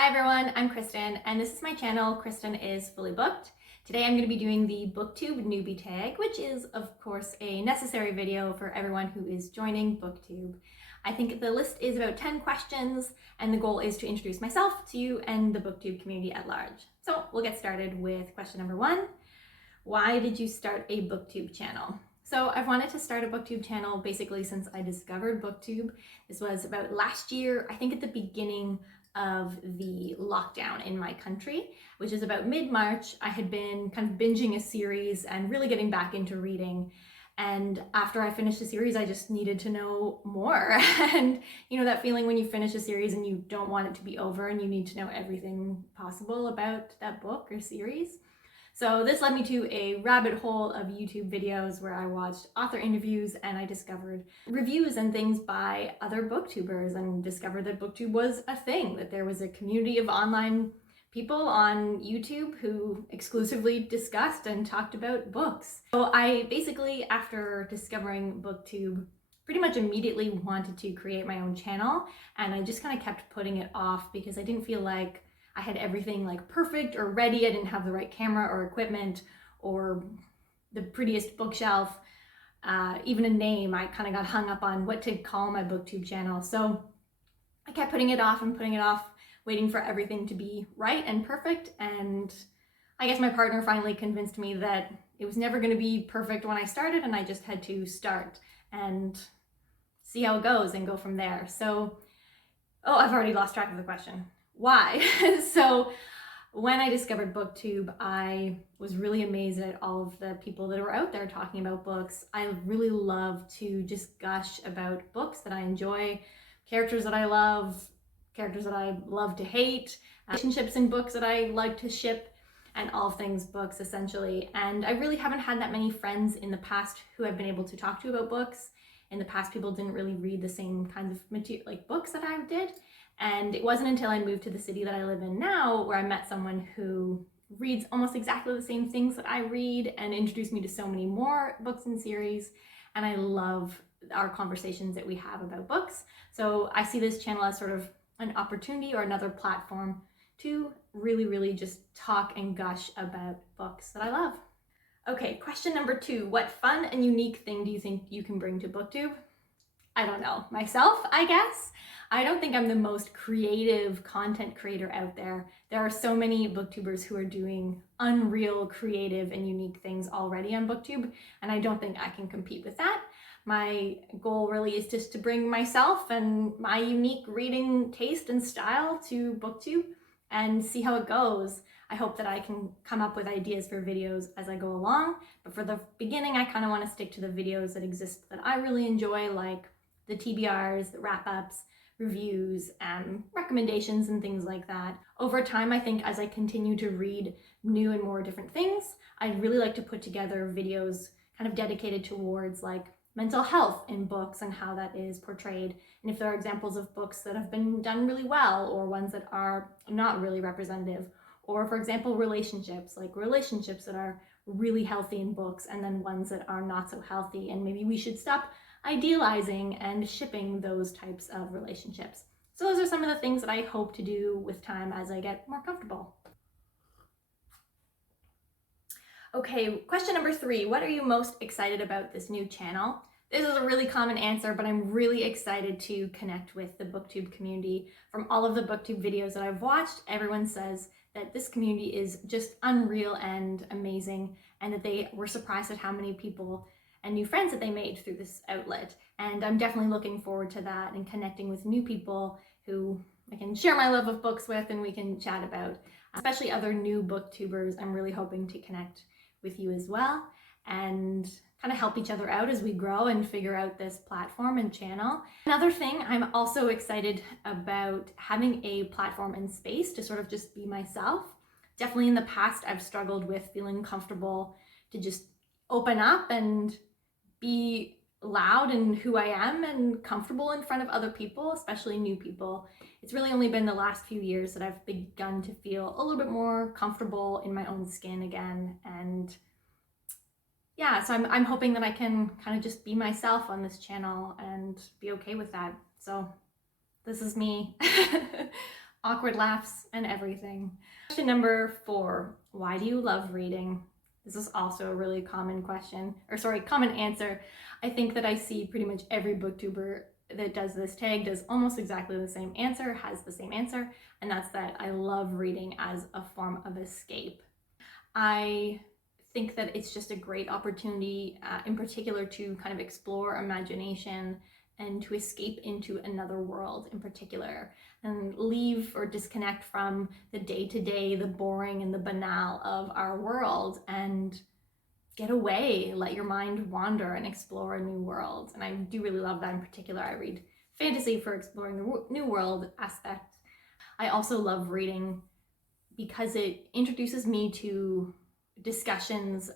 Hi everyone, I'm Kristen, and this is my channel, Kristen is Fully Booked. Today I'm going to be doing the Booktube Newbie tag, which is, of course, a necessary video for everyone who is joining Booktube. I think the list is about 10 questions, and the goal is to introduce myself to you and the Booktube community at large. So we'll get started with question number 1. Why did you start a Booktube channel? So I've wanted to start a Booktube channel basically since I discovered Booktube. This was about last year, I think at the beginning of the lockdown in my country, which is about mid-March. I had been kind of binging a series and really getting back into reading. And after I finished the series, I just needed to know more. And you know that feeling when you finish a series and you don't want it to be over and you need to know everything possible about that book or series. So this led me to a rabbit hole of YouTube videos where I watched author interviews and I discovered reviews and things by other booktubers and discovered that Booktube was a thing, that there was a community of online people on YouTube who exclusively discussed and talked about books. So I basically, after discovering Booktube, pretty much immediately wanted to create my own channel, and I just kind of kept putting it off because I didn't feel like I had everything like perfect or ready. I didn't have the right camera or equipment or the prettiest bookshelf, even a name. I kind of got hung up on what to call my Booktube channel. So I kept putting it off and putting it off, waiting for everything to be right and perfect. And I guess my partner finally convinced me that it was never going to be perfect when I started, and I just had to start and see how it goes and go from there. So, I've already lost track of the question. Why? So when I discovered Booktube, I was really amazed at all of the people that were out there talking about books. I really love to just gush about books that I enjoy, characters that I love to hate, relationships in books that I like to ship, and all things books essentially. And I really haven't had that many friends in the past who I've been able to talk to about books. In the past, people didn't really read the same kinds of material, like books that I did. And it wasn't until I moved to the city that I live in now where I met someone who reads almost exactly the same things that I read and introduced me to so many more books and series. And I love our conversations that we have about books. So I see this channel as sort of an opportunity or another platform to really just talk and gush about books that I love. Okay, question number 2. What fun and unique thing do you think you can bring to Booktube? I don't know, myself, I guess. I don't think I'm the most creative content creator out there. There are so many booktubers who are doing unreal, creative, and unique things already on Booktube, and I don't think I can compete with that. My goal really is just to bring myself and my unique reading taste and style to Booktube and see how it goes. I hope that I can come up with ideas for videos as I go along, but for the beginning, I kind of want to stick to the videos that exist that I really enjoy, like the TBRs, the wrap-ups, reviews, recommendations, and things like that. Over time, I think as I continue to read new and more different things, I'd really like to put together videos kind of dedicated towards like mental health in books and how that is portrayed. And if there are examples of books that have been done really well or ones that are not really representative, or for example, relationships that are really healthy in books and then ones that are not so healthy, and maybe we should stop idealizing and shipping those types of relationships. So those are some of the things that I hope to do with time as I get more comfortable. Okay, question number 3. What are you most excited about this new channel? This is a really common answer, but I'm really excited to connect with the Booktube community. From all of the Booktube videos that I've watched, everyone says that this community is just unreal and amazing, and that they were surprised at how many people and new friends that they made through this outlet. And I'm definitely looking forward to that and connecting with new people who I can share my love of books with and we can chat about, especially other new booktubers. I'm really hoping to connect with you as well and kind of help each other out as we grow and figure out this platform and channel. Another thing, I'm also excited about having a platform and space to sort of just be myself. Definitely in the past, I've struggled with feeling comfortable to just open up and be loud in who I am and comfortable in front of other people, especially new people. It's really only been the last few years that I've begun to feel a little bit more comfortable in my own skin again. And yeah, so I'm hoping that I can kind of just be myself on this channel and be okay with that. So this is me. awkward laughs and everything. Question number 4, why do you love reading? This is also a really common question, common answer. I think that I see pretty much every booktuber that does this tag does almost exactly the same answer, has the same answer, and that's that I love reading as a form of escape. I think that it's just a great opportunity, in particular, to kind of explore imagination and to escape into another world in particular, and leave or disconnect from the day-to-day, the boring and the banal of our world, and get away, let your mind wander and explore a new world. And I do really love that. In particular, I read fantasy for exploring the new world aspect. I also love reading because it introduces me to discussions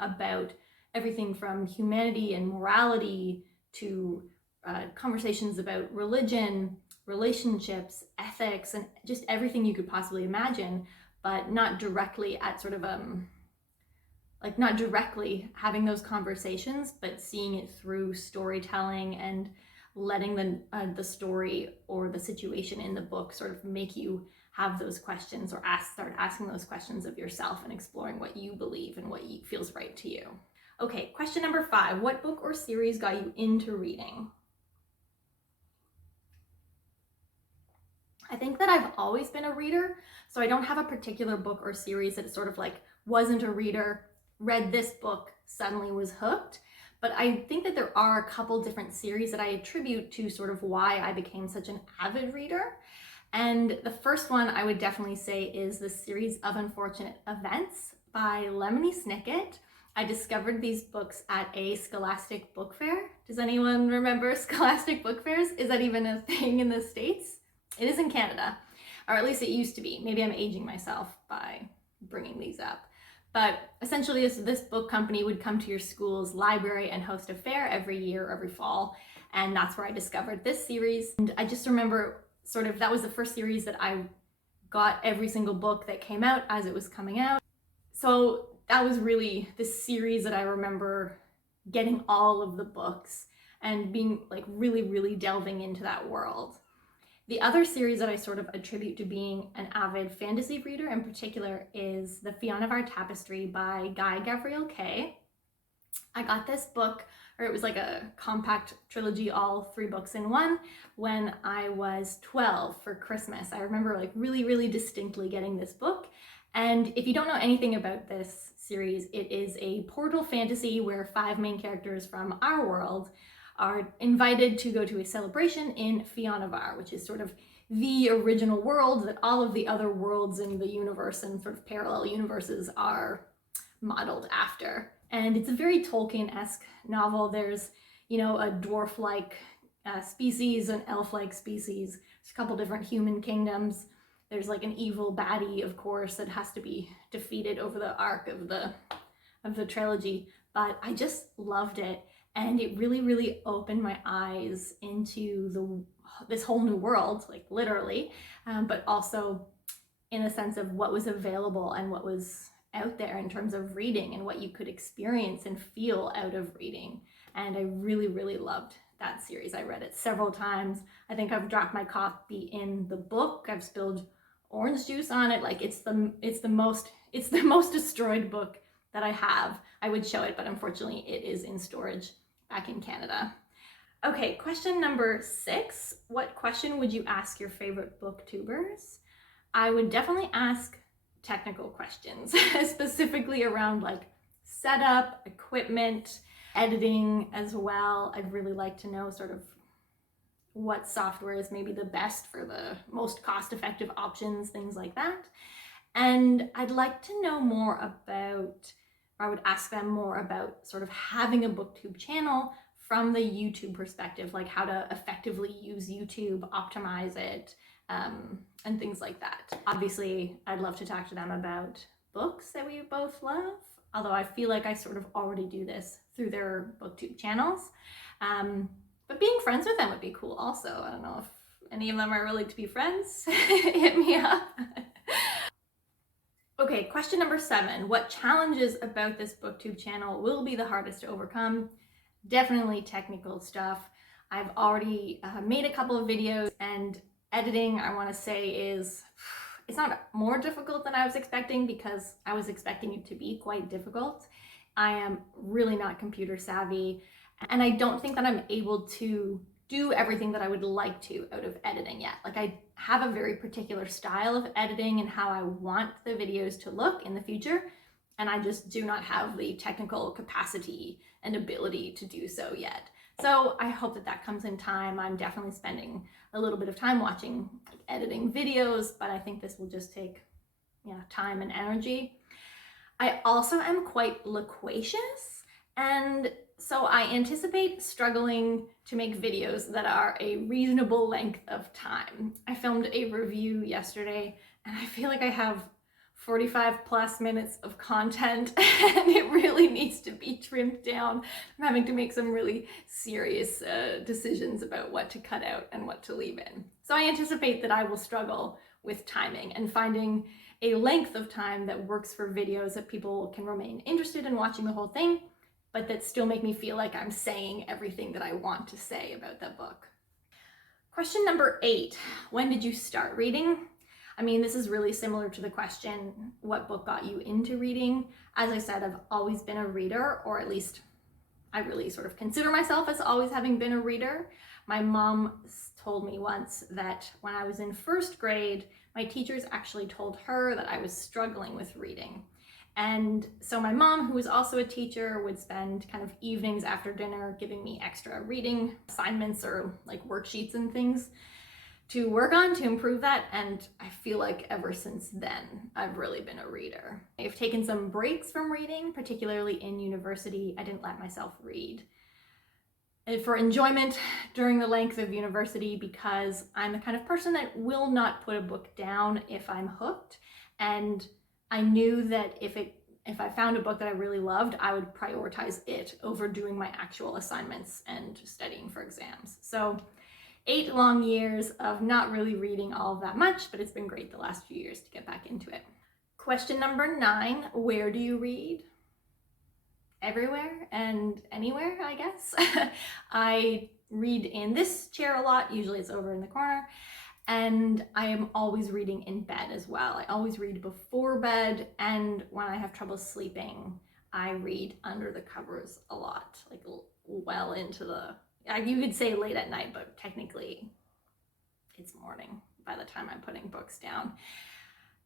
about everything from humanity and morality to conversations about religion, relationships, ethics, and just everything you could possibly imagine, but not directly at sort of not directly having those conversations, but seeing it through storytelling and letting the story or the situation in the book sort of make you have those questions, or start asking those questions of yourself and exploring what you believe and what feels right to you. Okay, question number 5. What book or series got you into reading? I think that I've always been a reader, so I don't have a particular book or series that sort of like wasn't a reader, read this book, suddenly was hooked. But I think that there are a couple different series that I attribute to sort of why I became such an avid reader. And the first one I would definitely say is the series of Unfortunate Events by Lemony Snicket. I discovered these books at a Scholastic book fair. Does anyone remember Scholastic book fairs? Is that even a thing in the States? It is in Canada, or at least it used to be. Maybe I'm aging myself by bringing these up. But essentially, this book company would come to your school's library and host a fair every year, every fall. And that's where I discovered this series. And I just remember that was the first series that I got every single book that came out as it was coming out. So that was really the series that I remember getting all of the books and being like really, really delving into that world. The other series that I sort of attribute to being an avid fantasy reader in particular is The Fionn Tapestry by Guy Gavriel Kay. I got this book, or it was like a compact trilogy, all 3 books in one, when I was 12 for Christmas. I remember like really, really distinctly getting this book. And if you don't know anything about this series, it is a portal fantasy where 5 main characters from our world are invited to go to a celebration in Fionn, which is sort of the original world that all of the other worlds in the universe and sort of parallel universes are modeled after. And it's a very Tolkien-esque novel. There's, a dwarf-like species, an elf-like species. There's a couple different human kingdoms. There's like an evil baddie, of course, that has to be defeated over the arc of the trilogy. But I just loved it. And it really, really opened my eyes into this whole new world, like literally, but also in the sense of what was available and what was out there in terms of reading and what you could experience and feel out of reading. And I really, really loved that series. I read it several times. I think I've dropped my copy in the book. I've spilled orange juice on it. Like it's the most destroyed book that I have. I would show it, but unfortunately it is in storage back in Canada. Okay, question number 6. What question would you ask your favorite booktubers? I would definitely ask technical questions, specifically around like setup, equipment, editing as well. I'd really like to know sort of what software is maybe the best for the most cost-effective options, things like that. And I'd like to know more about, or I would ask them more about sort of having a booktube channel from the YouTube perspective, like how to effectively use YouTube, optimize it, and things like that. Obviously, I'd love to talk to them about books that we both love, although I feel like I sort of already do this through their booktube channels. But being friends with them would be cool also. I don't know if any of them are willing to be friends. Hit me up. Okay, question number 7. What challenges about this booktube channel will be the hardest to overcome? Definitely technical stuff. I've already made a couple of videos, and editing, I want to say, it's not more difficult than I was expecting, because I was expecting it to be quite difficult. I am really not computer savvy, and I don't think that I'm able to do everything that I would like to out of editing yet. Like, I have a very particular style of editing and how I want the videos to look in the future, and I just do not have the technical capacity and ability to do so yet. So I hope that that comes in time. I'm definitely spending a little bit of time watching, like, editing videos, but I think this will just take time and energy. I also am quite loquacious, and so I anticipate struggling to make videos that are a reasonable length of time. I filmed a review yesterday, and I feel like I have 45 plus minutes of content, and it really needs to be trimmed down. I'm having to make some really serious decisions about what to cut out and what to leave in. So I anticipate that I will struggle with timing and finding a length of time that works for videos that people can remain interested in watching the whole thing, but that still make me feel like I'm saying everything that I want to say about that book. Question number 8, when did you start reading? I mean, this is really similar to the question, what book got you into reading? As I said, I've always been a reader, or at least I really sort of consider myself as always having been a reader. My mom told me once that when I was in first grade, my teachers actually told her that I was struggling with reading. And so my mom, who was also a teacher, would spend kind of evenings after dinner giving me extra reading assignments or like worksheets and things to work on to improve that. And I feel like ever since then, I've really been a reader. I've taken some breaks from reading, particularly in university. I didn't let myself read for enjoyment during the length of university, because I'm the kind of person that will not put a book down if I'm hooked. And I knew that if I found a book that I really loved, I would prioritize it over doing my actual assignments and studying for exams. So 8 long years of not really reading all that much, but it's been great the last few years to get back into it. Question number 9, where do you read? Everywhere and anywhere, I guess. I read in this chair a lot, usually it's over in the corner, and I am always reading in bed as well. I always read before bed, and when I have trouble sleeping, I read under the covers a lot, like well into the, you could say late at night, but technically it's morning by the time I'm putting books down.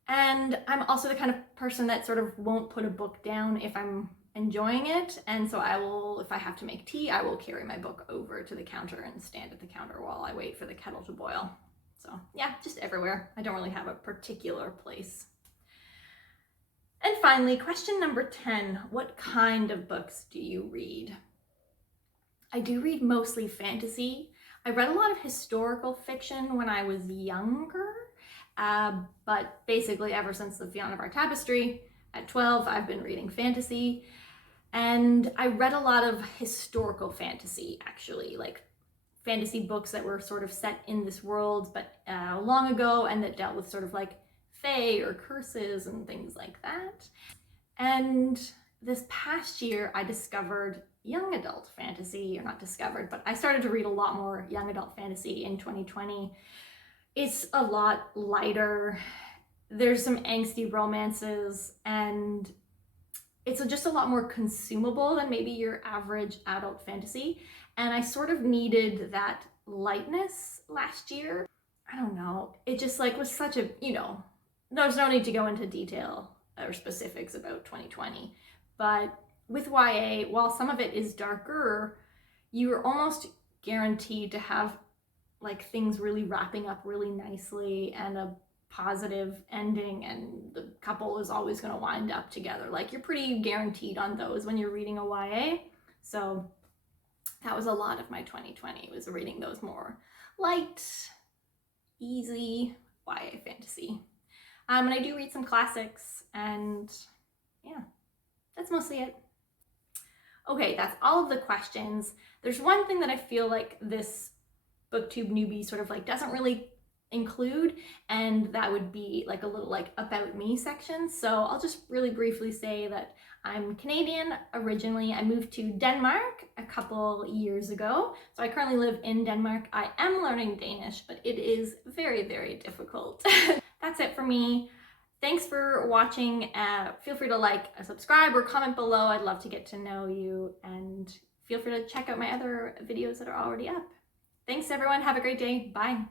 And I'm also the kind of person that sort of won't put a book down if I'm enjoying it, and so I will, if I have to make tea, I will carry my book over to the counter and stand at the counter while I wait for the kettle to boil. So yeah, just everywhere. I don't really have a particular place. And finally, question number 10, what kind of books do you read? I do read mostly fantasy. I read a lot of historical fiction when I was younger, but basically ever since the Fiona of Our Tapestry at 12, I've been reading fantasy. And I read a lot of historical fantasy, actually, like fantasy books that were sort of set in this world, but long ago, and that dealt with sort of like fae or curses and things like that. And this past year, I discovered young adult fantasy, or not discovered, but I started to read a lot more young adult fantasy in 2020. It's a lot lighter. There's some angsty romances, and it's just a lot more consumable than maybe your average adult fantasy. And I sort of needed that lightness last year. I don't know. It just like was such a, there's no need to go into detail or specifics about 2020. But with YA, while some of it is darker, you're almost guaranteed to have like things really wrapping up really nicely and a positive ending, and the couple is always going to wind up together. Like, you're pretty guaranteed on those when you're reading a YA. So that was a lot of my 2020, was reading those more light, easy YA fantasy. And I do read some classics, and yeah, that's mostly it. Okay, that's all of the questions. There's one thing that I feel like this Booktube Newbie sort of like doesn't really include, and that would be like a little like about me section. So I'll just really briefly say that I'm Canadian originally. I moved to Denmark a couple years ago. So I currently live in Denmark. I am learning Danish, but it is very, very difficult. That's it for me. Thanks for watching. Feel free to like, subscribe, or comment below. I'd love to get to know you, and feel free to check out my other videos that are already up. Thanks everyone. Have a great day. Bye.